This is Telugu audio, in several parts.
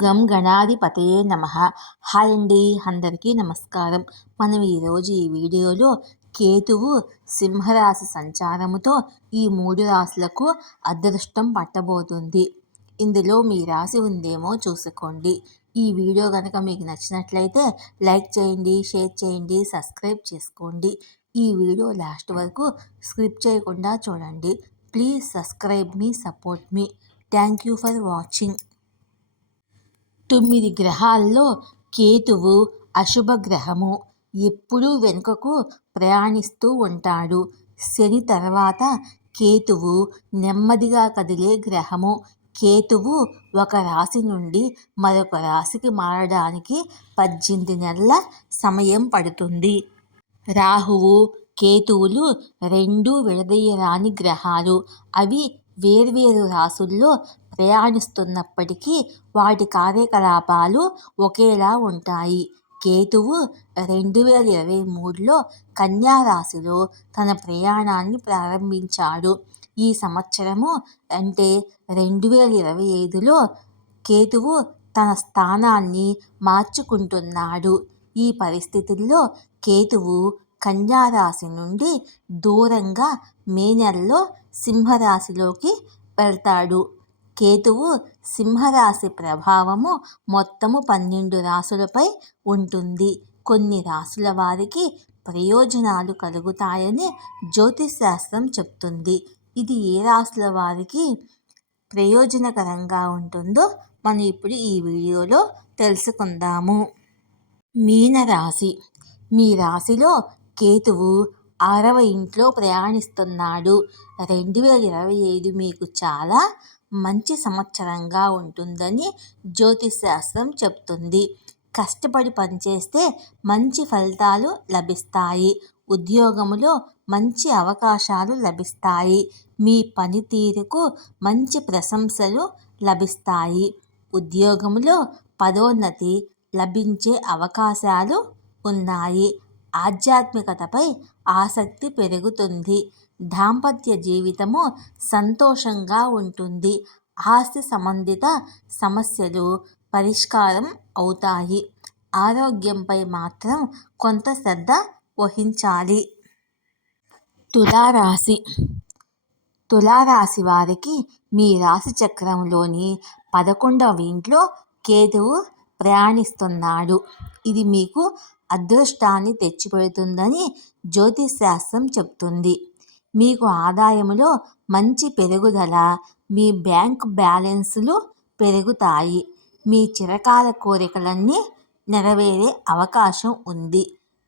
గం గణాధిపతయే నమః. హాయ్ అండి, అందరికీ నమస్కారం. మనం ఈరోజు ఈ వీడియోలో కేతువు సింహరాశి సంచారముతో ఈ 3 రాశులకు అదృష్టం పట్టబోతుంది. ఇందులో మీ రాశి ఉందేమో చూసుకోండి. ఈ వీడియో కనుక మీకు నచ్చినట్లయితే లైక్ చేయండి, షేర్ చేయండి, సబ్స్క్రైబ్ చేసుకోండి. ఈ వీడియో లాస్ట్ వరకు స్కిప్ చేయకుండా చూడండి. Please subscribe me, support me. Thank you for watching. 9 గ్రహాల్లో కేతువు అశుభ గ్రహము. ఎప్పుడూ వెనుకకు ప్రయాణిస్తూ ఉంటాడు. శని తర్వాత కేతువు నెమ్మదిగా కదిలే గ్రహము. కేతువు ఒక రాశి నుండి మరొక రాశికి మారడానికి 18 నెలల సమయం పడుతుంది. రాహువు, కేతువులు రెండూ విడదీయరాని గ్రహాలు. అవి వేర్వేరు రాశుల్లో ప్రయాణిస్తున్నప్పటికీ వాటి కార్యకలాపాలు ఒకేలా ఉంటాయి. కేతువు 2023లో కన్యా రాశిలో తన ప్రయాణాన్ని ప్రారంభించాడు. ఈ సంవత్సరము అంటే 2025లో కేతువు తన స్థానాన్ని మార్చుకుంటున్నాడు. ఈ పరిస్థితుల్లో కేతువు కన్యా రాశి నుండి దూరంగా మే నెలలో సింహరాశిలోకి వెళ్తాడు. కేతువు సింహరాశి ప్రభావము మొత్తము 12 రాశులపై ఉంటుంది. కొన్ని రాశుల వారికి ప్రయోజనాలు కలుగుతాయని జ్యోతిష్ శాస్త్రం చెప్తుంది. ఇది ఏ రాశుల వారికి ప్రయోజనకరంగా ఉంటుందో మనం ఇప్పుడు ఈ వీడియోలో తెలుసుకుందాము. మీనరాశి. మీ రాశిలో కేతువు 6వ ఇంట్లో ప్రయాణిస్తున్నాడు. 2025 మీకు చాలా మంచి సంవత్సరంగా ఉంటుందని జ్యోతిష్ శాస్త్రం చెప్తుంది. కష్టపడి పనిచేస్తే మంచి ఫలితాలు లభిస్తాయి. ఉద్యోగంలో మంచి అవకాశాలు లభిస్తాయి. మీ పనితీరుకు మంచి ప్రశంసలు లభిస్తాయి. ఉద్యోగంలో పదోన్నతి లభించే అవకాశాలు ఉన్నాయి. ఆధ్యాత్మికతపై ఆసక్తి పెరుగుతుంది. దాంపత్య జీవితము సంతోషంగా ఉంటుంది. ఆస్తి సంబంధిత సమస్యలు పరిష్కారం అవుతాయి. ఆరోగ్యంపై మాత్రం కొంత శ్రద్ధ వహించాలి. తులారాశి. తులారాశి వారికి మీ రాశి చక్రంలోని 11వ ఇంట్లో కేతువు ప్రయాణిస్తున్నాడు. ఇది మీకు అదృష్టాన్ని తెచ్చిపెడుతుందని జ్యోతిష్ శాస్త్రం చెప్తుంది. మీకు ఆదాయంలో మంచి పెరుగుదల, మీ బ్యాంక్ బ్యాలెన్సులు పెరుగుతాయి. మీ చిరకాల కోరికలన్నీ నెరవేరే అవకాశం ఉంది.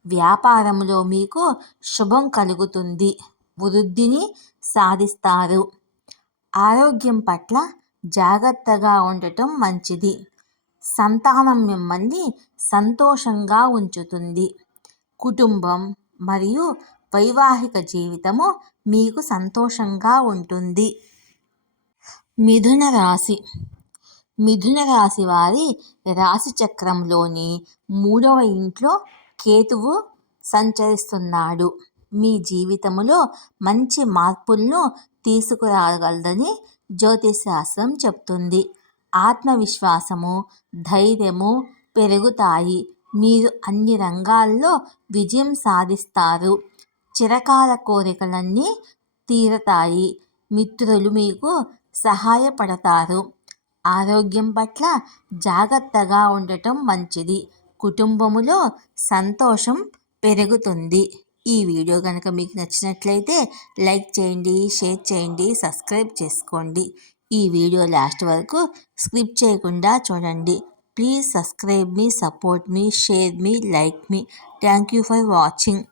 వ్యాపారంలో మీకు శుభం కలుగుతుంది. వృద్ధిని సాధిస్తారు. ఆరోగ్యం పట్ల జాగ్రత్తగా ఉండటం మంచిది. సంతానం మిమ్మల్ని సంతోషంగా ఉంచుతుంది. కుటుంబం మరియు వైవాహిక జీవితము మీకు సంతోషంగా ఉంటుంది. మిథున రాశి. మిథున రాశి వారి రాశి చక్రంలోని 3వ ఇంట్లో కేతువు సంచరిస్తున్నాడు. మీ జీవితంలో మంచి మార్పులను తీసుకురాగలదని జ్యోతిష్ శాస్త్రం చెప్తుంది. ఆత్మవిశ్వాసము, ధైర్యము పెరుగుతాయి. మీరు అన్ని రంగాల్లో విజయం సాధిస్తారు. చిరకాల కోరికలన్నీ తీరతాయి. మిత్రులు మీకు సహాయపడతారు. ఆరోగ్యం పట్ల జాగ్రత్తగా ఉండటం మంచిది. కుటుంబములో సంతోషం పెరుగుతుంది. ఈ వీడియో కనుక మీకు నచ్చినట్లయితే లైక్ చేయండి, షేర్ చేయండి, సబ్స్క్రైబ్ చేసుకోండి. ఈ వీడియో లాస్ట్ వరకు స్కిప్ చేయకుండా చూడండి. Please subscribe me, support me, share me, like me. Thank you for watching.